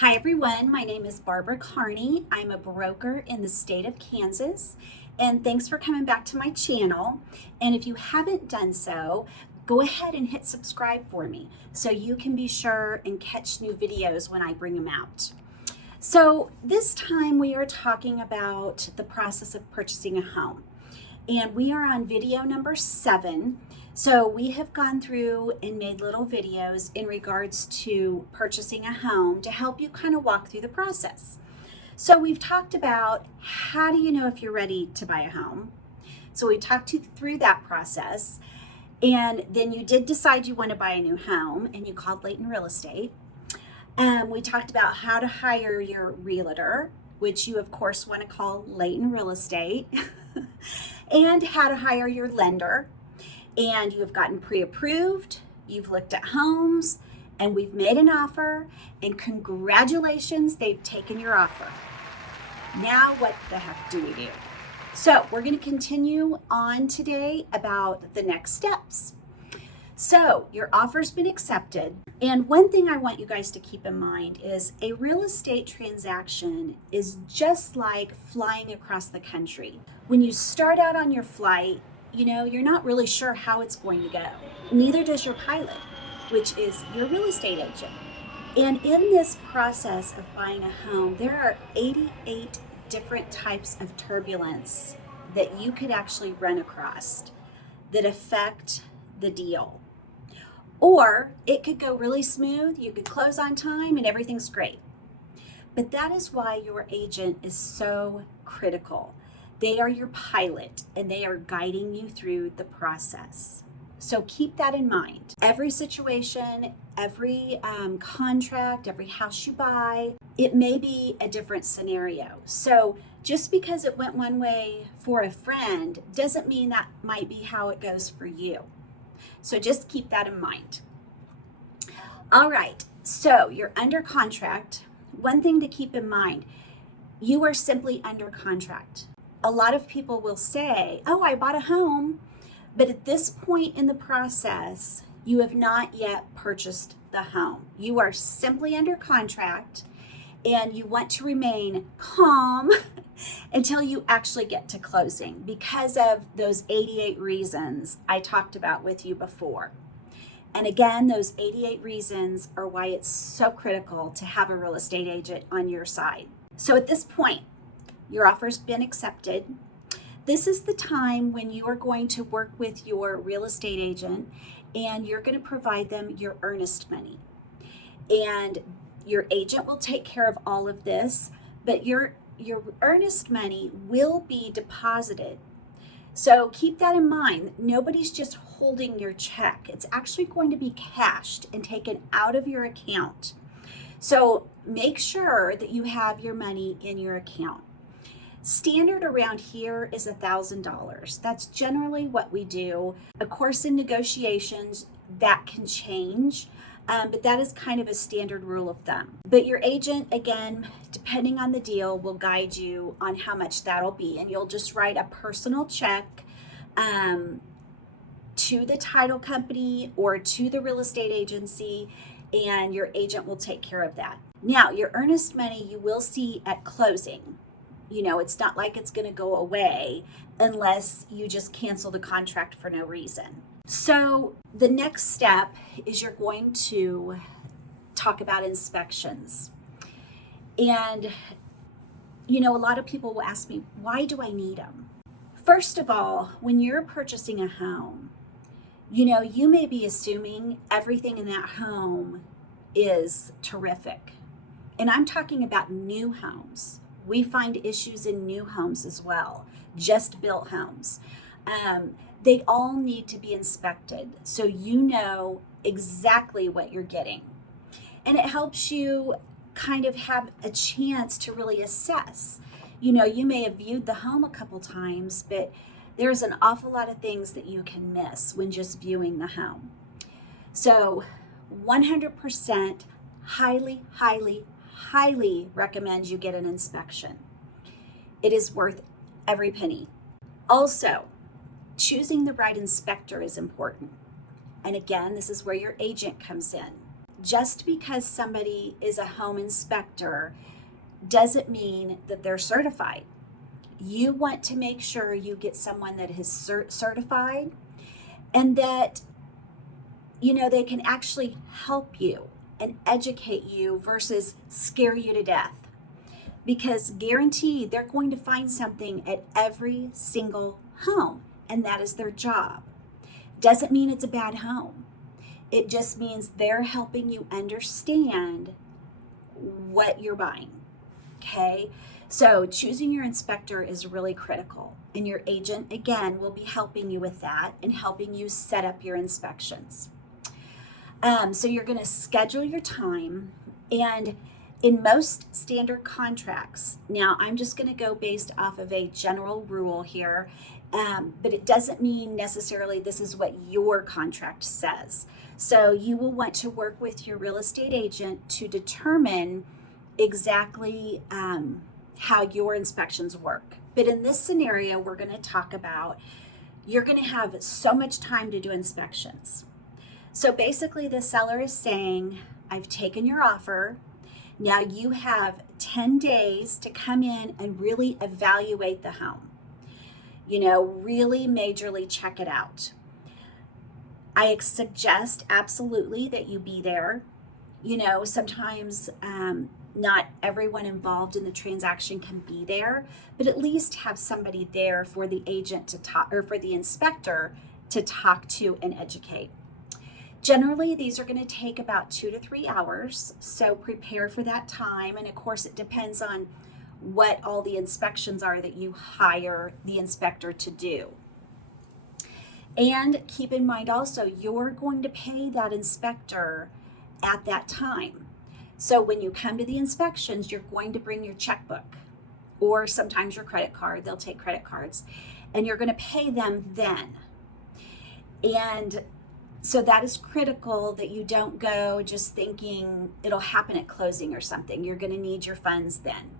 Hi everyone, my name is Barbara Kearney. I'm a broker in the state of Kansas, and thanks for coming back to my channel. And if you haven't done so, go ahead and hit subscribe for me so you can be sure and catch new videos when I bring them out. So this time we are talking about the process of purchasing a home, and we are on video number 7. So we have gone through and made little videos in regards to purchasing a home to help you kind of walk through the process. So we've talked about how do you know if you're ready to buy a home. So we talked you through that process, and then you did decide you want to buy a new home and you called Layton Real Estate. We talked about how to hire your realtor, which you of course want to call Layton Real Estate, and how to hire your lender. And you have gotten pre-approved, you've looked at homes, and we've made an offer, and congratulations, they've taken your offer. Now what the heck do we do? So we're going to continue on today about the next steps. So your offer's been accepted, and one thing I want you guys to keep in mind is a real estate transaction is just like flying across the country. When you start out on your flight, you're not really sure how it's going to go. Neither does your pilot, which is your real estate agent. And in this process of buying a home, there are 88 different types of turbulence that you could actually run across that affect the deal. Or it could go really smooth, you could close on time and everything's great. But that is why your agent is so critical. They are your pilot and they are guiding you through the process. So keep that in mind. Every situation, every contract, every house you buy, it may be a different scenario. So just because it went one way for a friend doesn't mean that might be how it goes for you. So just keep that in mind. All right, so you're under contract. One thing to keep in mind, you are simply under contract. A lot of people will say, oh, I bought a home, but at this point in the process, you have not yet purchased the home. You are simply under contract and you want to remain calm until you actually get to closing because of those 88 reasons I talked about with you before. And again, those 88 reasons are why it's so critical to have a real estate agent on your side. So at this point, your offer's been accepted. This is the time when you are going to work with your real estate agent and you're going to provide them your earnest money. And your agent will take care of all of this, but your earnest money will be deposited. So keep that in mind. Nobody's just holding your check. It's actually going to be cashed and taken out of your account. So make sure that you have your money in your account. Standard around here is $1,000. That's generally what we do. Of course, in negotiations, that can change, but that is kind of a standard rule of thumb. But your agent, again, depending on the deal, will guide you on how much that'll be. And you'll just write a personal check to the title company or to the real estate agency, and your agent will take care of that. Now, your earnest money you will see at closing. It's not like it's going to go away unless you just cancel the contract for no reason. So the next step is you're going to talk about inspections. And, a lot of people will ask me, why do I need them? First of all, when you're purchasing a home, you may be assuming everything in that home is terrific. And I'm talking about new homes. We find issues in new homes as well, just built homes. They all need to be inspected so you know exactly what you're getting. And it helps you kind of have a chance to really assess. You may have viewed the home a couple times, but there's an awful lot of things that you can miss when just viewing the home. So 100% highly, highly, highly recommend you get an inspection. It is worth every penny. Also, choosing the right inspector is important. And again, this is where your agent comes in. just because somebody is a home inspector doesn't mean that they're certified. You want to make sure you get someone that is certified and that, they can actually help you and educate you versus scare you to death. Because guaranteed, they're going to find something at every single home, and that is their job. Doesn't mean it's a bad home. It just means they're helping you understand what you're buying, okay? So choosing your inspector is really critical, and your agent, again, will be helping you with that and helping you set up your inspections. So you're going to schedule your time, and in most standard contracts, now I'm just going to go based off of a general rule here, but it doesn't mean necessarily this is what your contract says. So you will want to work with your real estate agent to determine exactly how your inspections work. But in this scenario, we're going to talk about you're going to have so much time to do inspections. So basically the seller is saying, I've taken your offer. Now you have 10 days to come in and really evaluate the home. Really majorly check it out. I suggest absolutely that you be there. Sometimes not everyone involved in the transaction can be there, but at least have somebody there for the agent to talk, or for the inspector to talk to and educate. Generally, these are going to take about 2 to 3 hours, so prepare for that time. And of course, it depends on what all the inspections are that you hire the inspector to do. And keep in mind also, you're going to pay that inspector at that time. So when you come to the inspections, you're going to bring your checkbook or sometimes your credit card. They'll take credit cards, and you're going to pay them then. And so that is critical, that you don't go just thinking it'll happen at closing or something. You're going to need your funds then.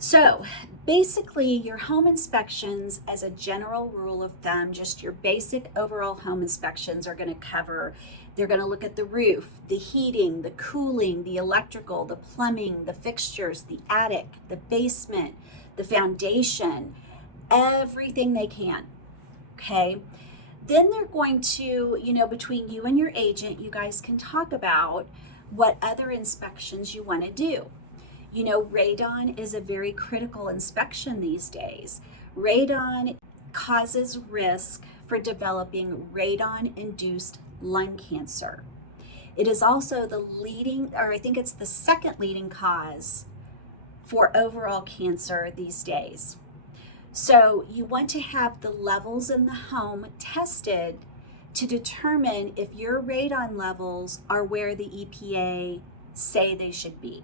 So basically, your home inspections, as a general rule of thumb, just your basic overall home inspections are going to cover, they're going to look at the roof, the heating, the cooling, the electrical, the plumbing, the fixtures, the attic, the basement, the foundation, everything they can, okay? Then they're going to, between you and your agent, you guys can talk about what other inspections you want to do. Radon is a very critical inspection these days. Radon causes risk for developing radon-induced lung cancer. It is also the leading, or I think it's the second leading cause for overall cancer these days. So you want to have the levels in the home tested to determine if your radon levels are where the EPA say they should be.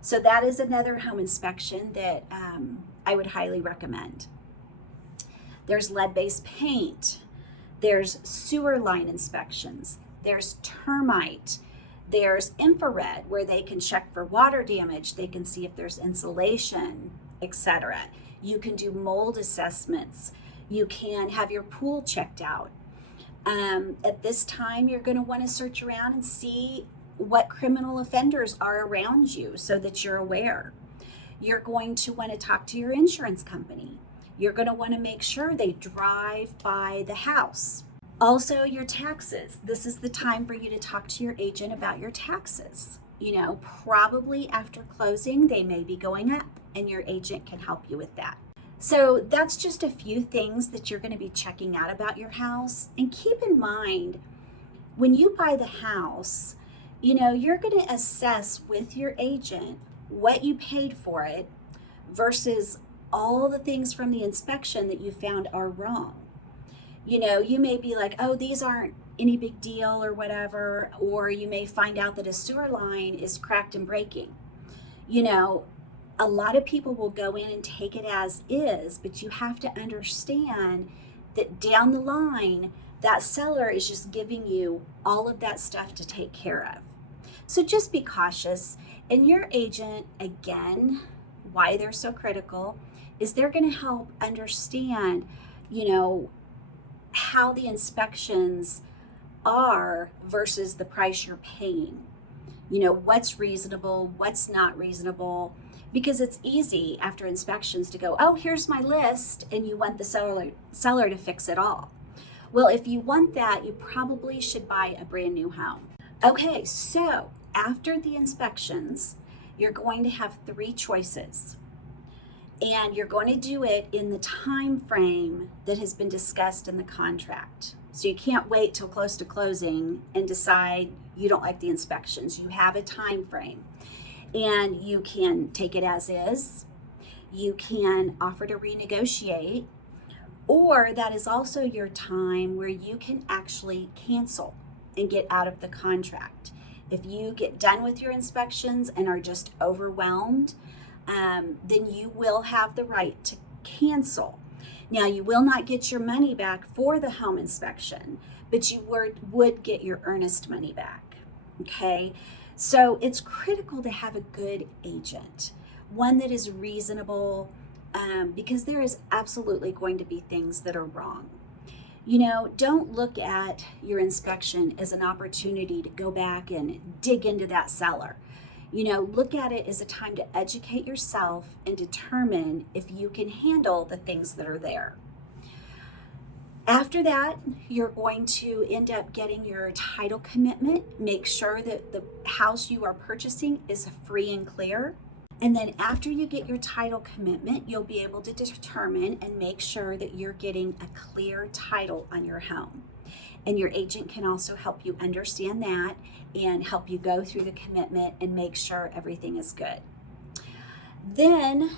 So that is another home inspection that I would highly recommend. There's lead-based paint. There's sewer line inspections. There's termite. There's infrared, where they can check for water damage. They can see if there's insulation, etc. You can do mold assessments. You can have your pool checked out. At this time, you're going to want to search around and see what criminal offenders are around you so that you're aware. You're going to want to talk to your insurance company. You're going to want to make sure they drive by the house. Also, your taxes. This is the time for you to talk to your agent about your taxes. Probably after closing, they may be going up, and your agent can help you with that. So that's just a few things that you're going to be checking out about your house. And keep in mind, when you buy the house, you're going to assess with your agent what you paid for it versus all the things from the inspection that you found are wrong. You may be like, oh, these aren't any big deal or whatever, or you may find out that a sewer line is cracked and breaking. A lot of people will go in and take it as is, but you have to understand that down the line, that seller is just giving you all of that stuff to take care of. So just be cautious. And your agent, again, why they're so critical is they're going to help understand, how the inspections are versus the price you're paying. You know, what's reasonable, what's not reasonable, because it's easy after inspections to go, oh, here's my list, and you want the seller to fix it all. Well, if you want that, you probably should buy a brand new home. Okay, so after the inspections, you're going to have 3 choices. And you're going to do it in the time frame that has been discussed in the contract. So you can't wait till close to closing and decide you don't like the inspections. You have a time frame, and you can take it as is. You can offer to renegotiate, or that is also your time where you can actually cancel and get out of the contract. If you get done with your inspections and are just overwhelmed, then you will have the right to cancel. Now, you will not get your money back for the home inspection, but you would get your earnest money back. Okay, so it's critical to have a good agent, one that is reasonable, because there is absolutely going to be things that are wrong. You know, don't look at your inspection as an opportunity to go back and dig into that seller. You know, look at it as a time to educate yourself and determine if you can handle the things that are there. After that, you're going to end up getting your title commitment. Make sure that the house you are purchasing is free and clear. And then after you get your title commitment, you'll be able to determine and make sure that you're getting a clear title on your home. And your agent can also help you understand that and help you go through the commitment and make sure everything is good. Then,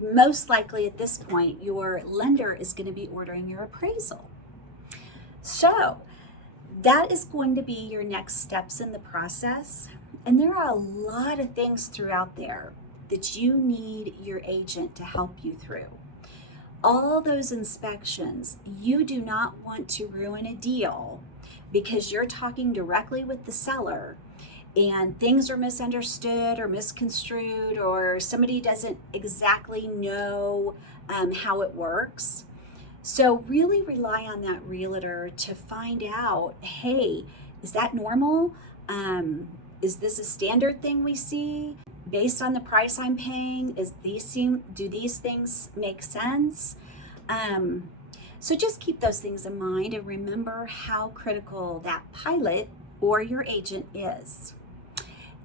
most likely at this point, your lender is going to be ordering your appraisal. So that is going to be your next steps in the process. And there are a lot of things throughout there that you need your agent to help you through. All those inspections, you do not want to ruin a deal because you're talking directly with the seller and things are misunderstood or misconstrued, or somebody doesn't exactly know how it works. So really rely on that realtor to find out, hey, is that normal? Is this a standard thing we see? Based on the price I'm paying, do these things make sense? So just keep those things in mind and remember how critical that pilot or your agent is.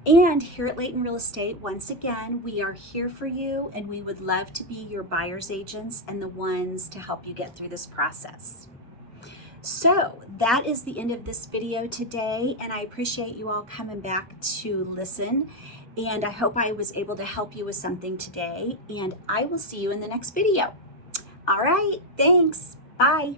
And here at Layton Real Estate, once again, we are here for you, and we would love to be your buyer's agents and the ones to help you get through this process. So that is the end of this video today, and I appreciate you all coming back to listen. And I hope I was able to help you with something today, and I will see you in the next video. All right, thanks. Bye.